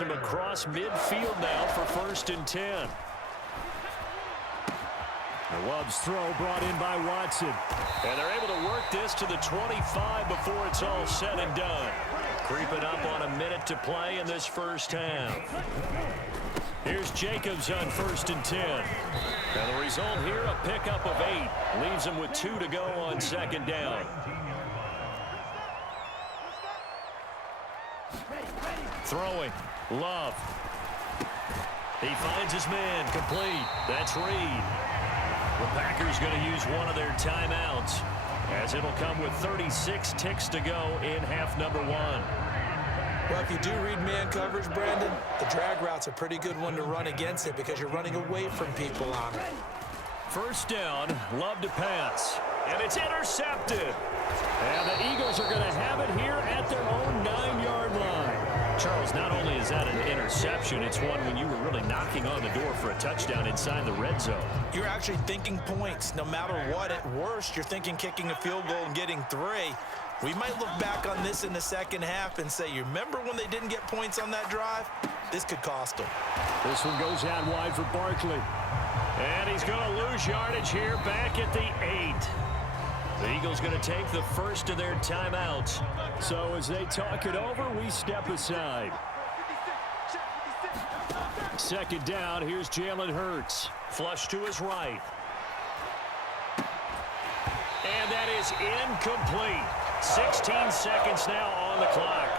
gets him across midfield now for 1st and 10. The Love's throw brought in by Watson. And they're able to work this to the 25 before it's all said and done. Creeping up on a minute to play in this first half. Here's Jacobs on 1st and 10. And the result here, a pickup of 8. Leaves him with 2 to go on 2nd down. Throwing. Love. He finds his man. Complete. That's Reed. The Packers going to use one of their timeouts, as it'll come with 36 ticks to go in half number 1. Well, if you do read man coverage, Brandon, the drag route's a pretty good one to run against it because you're running away from people on it. 1st down, Love to pass, and it's intercepted. And the Eagles are going to have it here at their own 9-yard line. Charles, not only is that an interception, it's one when you were really knocking on the door for a touchdown inside the red zone. You're actually thinking points. No matter what, at worst, you're thinking kicking a field goal and getting 3. We might look back on this in the second half and say, you remember when they didn't get points on that drive? This could cost them. This one goes out wide for Barkley. And he's going to lose yardage here back at the 8. The Eagles going to take the first of their timeouts. So as they talk it over, we step aside. 2nd down, here's Jalen Hurts. Flush to his right. And that is incomplete. 16 seconds now on the clock.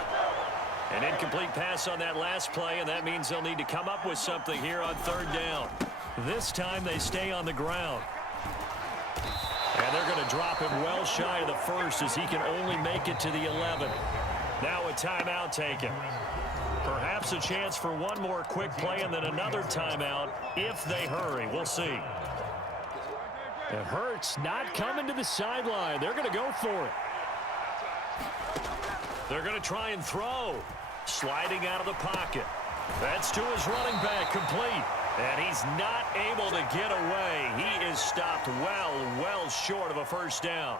An incomplete pass on that last play, and that means they'll need to come up with something here on 3rd down. This time they stay on the ground. And they're going to drop him well shy of the 1st as he can only make it to the 11. Now a timeout taken. Perhaps a chance for one more quick play and then another timeout if they hurry. We'll see. It hurts not coming to the sideline. They're going to go for it. They're going to try and throw. Sliding out of the pocket. That's to his running back, complete. And he's not able to get away. He is stopped well short of a 1st down.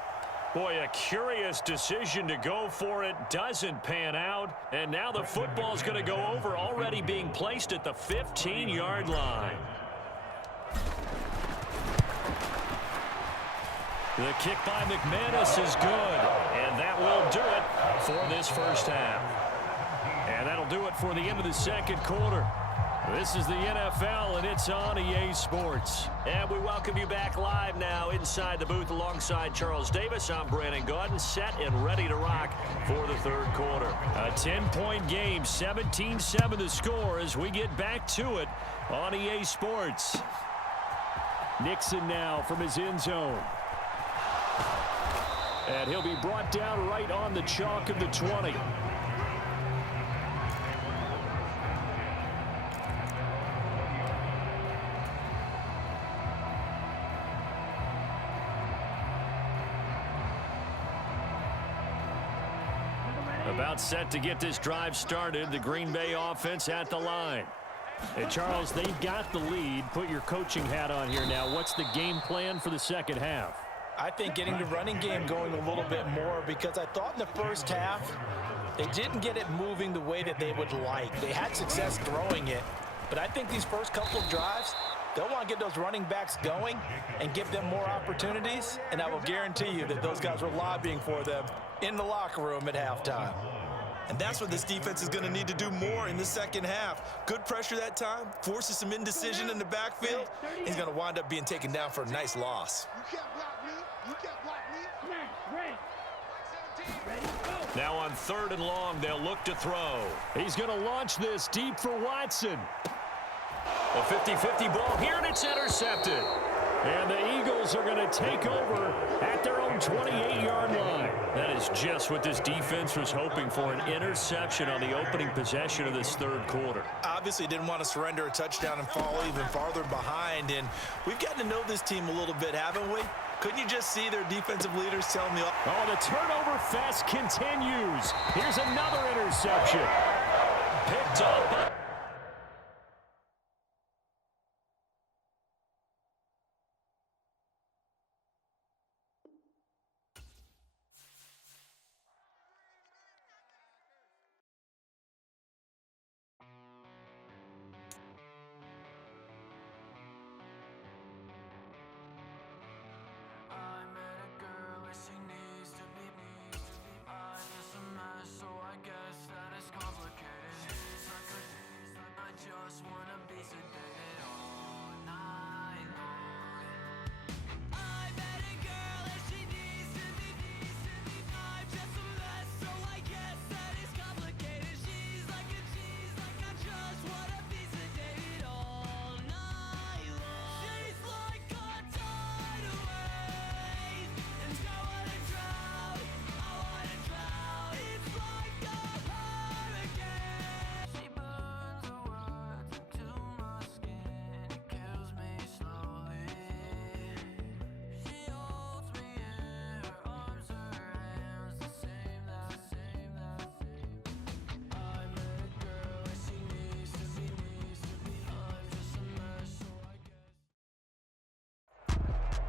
Boy, a curious decision to go for it. Doesn't pan out. And now the football's going to go over, already being placed at the 15-yard line. The kick by McManus is good. And that will do it for this first half. And that'll do it for the end of the 2nd quarter. This is the NFL, and it's on EA Sports. And we welcome you back live now inside the booth alongside Charles Davis. I'm Brandon Gaudin, set and ready to rock for the 3rd quarter. A 10-point game, 17-7 the score as we get back to it on EA Sports. Nixon now from his end zone. And he'll be brought down right on the chalk of the 20. About set to get this drive started. The Green Bay offense at the line. Hey, Charles, they've got the lead. Put your coaching hat on here now. What's the game plan for the 2nd half? I think getting the running game going a little bit more because I thought in the 1st half they didn't get it moving the way that they would like. They had success throwing it, but I think these first couple of drives, they'll want to get those running backs going and give them more opportunities, and I will guarantee you that those guys were lobbying for them in the locker room at halftime. And that's what this defense is going to need to do more in the 2nd half. Good pressure that time, forces some indecision in the backfield. He's going to wind up being taken down for a nice loss. Now on 3rd and long, they'll look to throw. He's going to launch this deep for Watson. A 50-50 ball here, and it's intercepted. And the Eagles are going to take over at their own 28-yard line. That is just what this defense was hoping for, an interception on the opening possession of this 3rd quarter. Obviously didn't want to surrender a touchdown and fall even farther behind, and we've gotten to know this team a little bit, haven't we? Couldn't you just see their defensive leaders telling me? Oh, the turnover fest continues. Here's another interception. Picked up.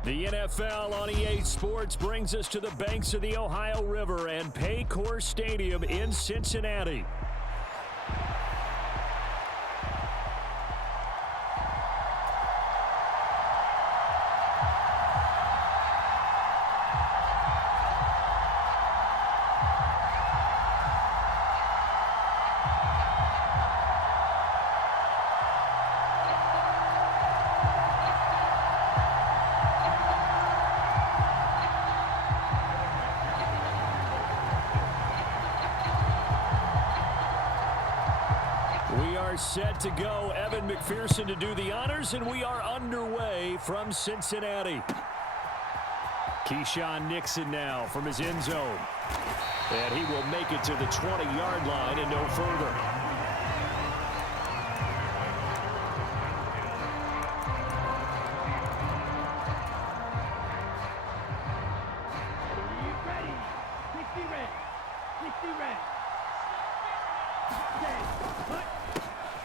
The NFL on EA Sports brings us to the banks of the Ohio River and Paycor Stadium in Cincinnati. Set to go. Evan McPherson to do the honors, and we are underway from Cincinnati. Keyshawn Nixon now from his end zone. And he will make it to the 20-yard line and no further.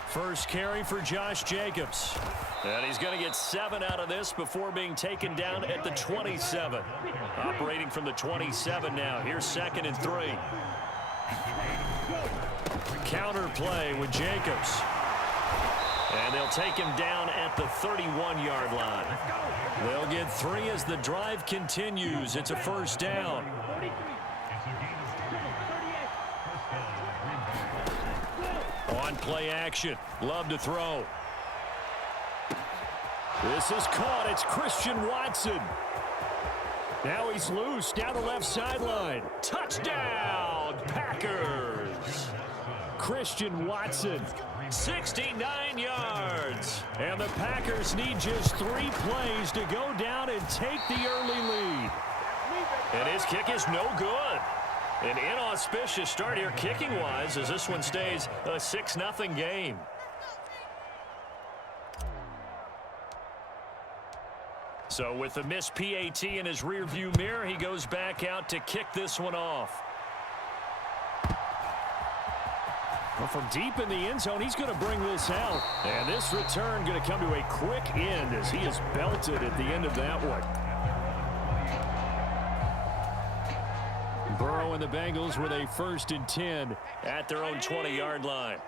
First carry for Josh Jacobs. And he's going to get 7 out of this before being taken down at the 27. Operating from the 27 now. Here's 2nd and 3. Counter play with Jacobs. And they'll take him down at the 31-yard line. They'll get 3 as the drive continues. It's a first down. On play action. Love to throw. This is caught. It's Christian Watson. Now he's loose down the left sideline. Touchdown, Packers. Christian Watson, 69 yards. And the Packers need just 3 plays to go down and take the early lead. And his kick is no good. An inauspicious start here kicking-wise as this one stays a 6-0 game. So with the missed PAT in his rearview mirror, he goes back out to kick this one off. Well, from deep in the end zone, he's going to bring this out. And this return going to come to a quick end as he is belted at the end of that one. Burrow and the Bengals with a 1st and 10 at their own 20-yard line.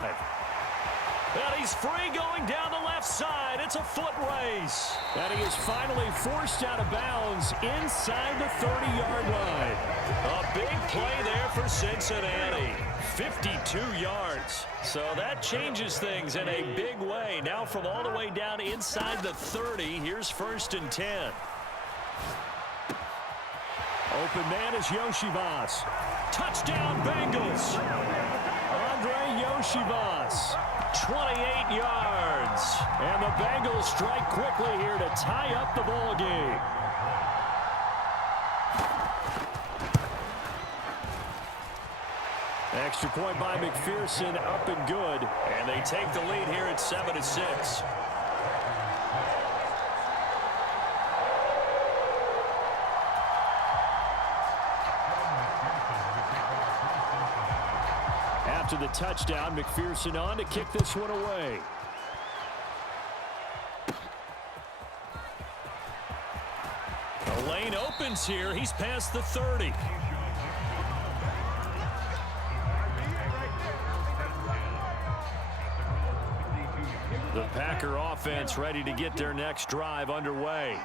And he's free going down the left side. It's a foot race. And he is finally forced out of bounds inside the 30-yard line. A big play there for Cincinnati. 52 yards. So that changes things in a big way. Now from all the way down inside the 30, here's 1st and 10. Open man is Yoshivas. Touchdown, Bengals. Andre Yoshivas, 28 yards. And the Bengals strike quickly here to tie up the ball game. Extra point by McPherson, up and good. And they take the lead here at 7-6. After the touchdown, McPherson on to kick this one away. The lane opens here. He's past the 30. The Packer offense ready to get their next drive underway.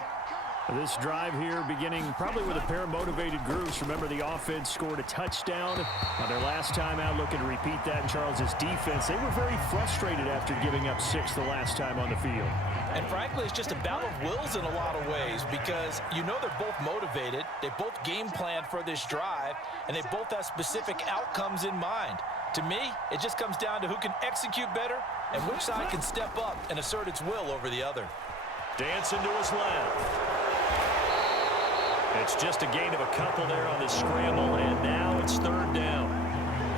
This drive here beginning probably with a pair of motivated groups. Remember, the offense scored a touchdown on their last time out, looking to repeat that in Charles's defense. They were very frustrated after giving up 6 the last time on the field. And frankly, it's just a battle of wills in a lot of ways because you know they're both motivated. They both game plan for this drive, and they both have specific outcomes in mind. To me, it just comes down to who can execute better and which side can step up and assert its will over the other. Dancing to his left. It's just a gain of a couple there on the scramble, and now it's 3rd down.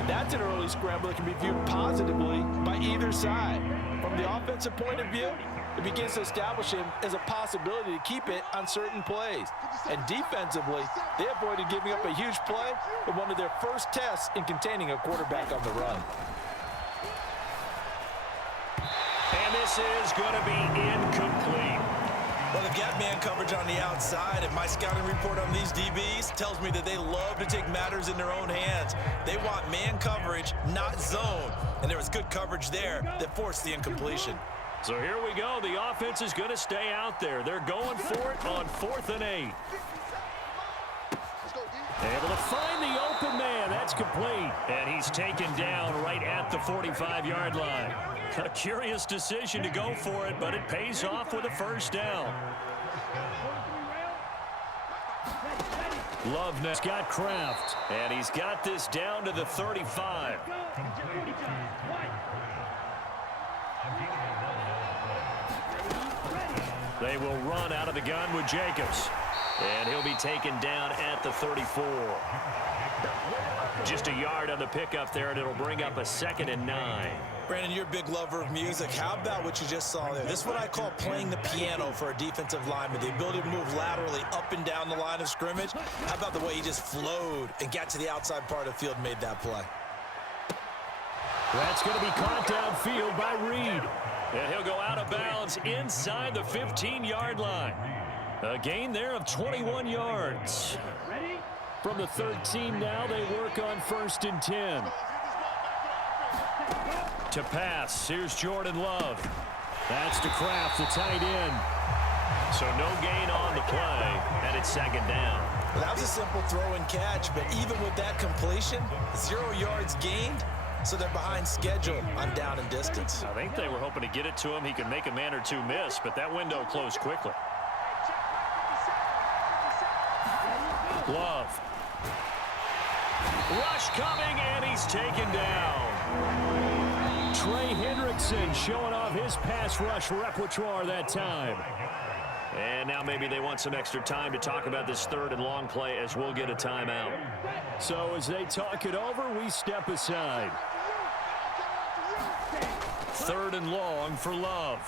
That's an early scramble that can be viewed positively by either side. From the offensive point of view, it begins to establish him as a possibility to keep it on certain plays. And defensively, they avoided giving up a huge play in one of their first tests in containing a quarterback on the run. And this is going to be incomplete. Well, they've got man coverage on the outside, and my scouting report on these DBs tells me that they love to take matters in their own hands. They want man coverage, not zone. And there was good coverage there that forced the incompletion. So here we go. The offense is going to stay out there. They're going for it on 4th and 8. Able to find the open man. That's complete. And he's taken down right at the 45-yard line. A curious decision to go for it, but it pays off with a first down. Love now. Scott Kraft. And he's got this down to the 35. They will run out of the gun with Jacobs. And he'll be taken down at the 34. Just a yard on the pickup there, and it'll bring up a 2nd and 9. Brandon, you're a big lover of music. How about what you just saw there? This is what I call playing the piano for a defensive lineman. The ability to move laterally up and down the line of scrimmage. How about the way he just flowed and got to the outside part of the field and made that play? That's going to be caught downfield by Reed. And he'll go out of bounds inside the 15-yard line. A gain there of 21 yards. From the 13 now, they work on 1st and 10. To pass, here's Jordan Love. That's to Kraft, the tight end. So no gain on the play, and it's 2nd down. Well, that was a simple throw and catch, but even with that completion, 0 yards gained, so they're behind schedule on down and distance. I think they were hoping to get it to him. He could make a man or two miss, but that window closed quickly. Love. Rush coming, and he's taken down. Trey Hendrickson showing off his pass rush repertoire that time. And now maybe they want some extra time to talk about this 3rd and long play as we'll get a timeout. So as they talk it over, we step aside. 3rd and long for Love.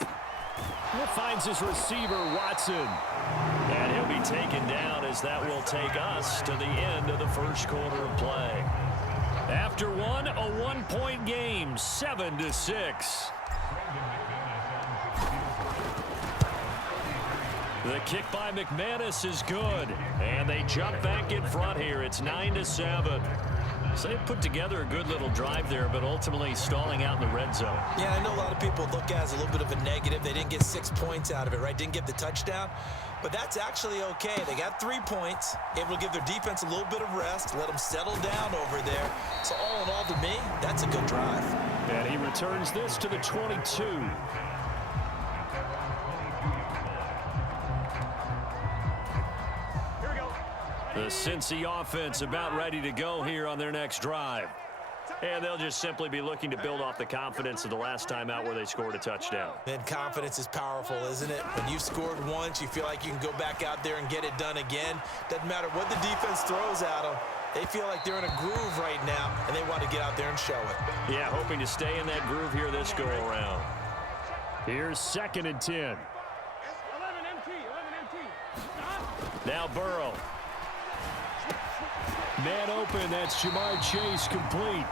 He finds his receiver, Watson. And he'll be taken down as that will take us to the end of the first quarter of play. After one, a 1-point game, 7-6. The kick by McManus is good. And they jump back in front here. It's 9-7. So they put together a good little drive there, but ultimately stalling out in the red zone. Yeah, I know a lot of people look at it as a little bit of a negative. They didn't get 6 points out of it, right? Didn't get the touchdown. But that's actually okay. They got 3 points. Able to give their defense a little bit of rest, let them settle down over there. So all in all, to me, that's a good drive. And he returns this to the 22. The Cincy offense about ready to go here on their next drive. And they'll just simply be looking to build off the confidence of the last time out where they scored a touchdown. And confidence is powerful, isn't it? When you've scored once, you feel like you can go back out there and get it done again. Doesn't matter what the defense throws at them. They feel like they're in a groove right now, and they want to get out there and show it. Yeah, hoping to stay in that groove here this go-around. Here's 2nd and 10. Now Burrow. Man open, that's Jamar Chase complete.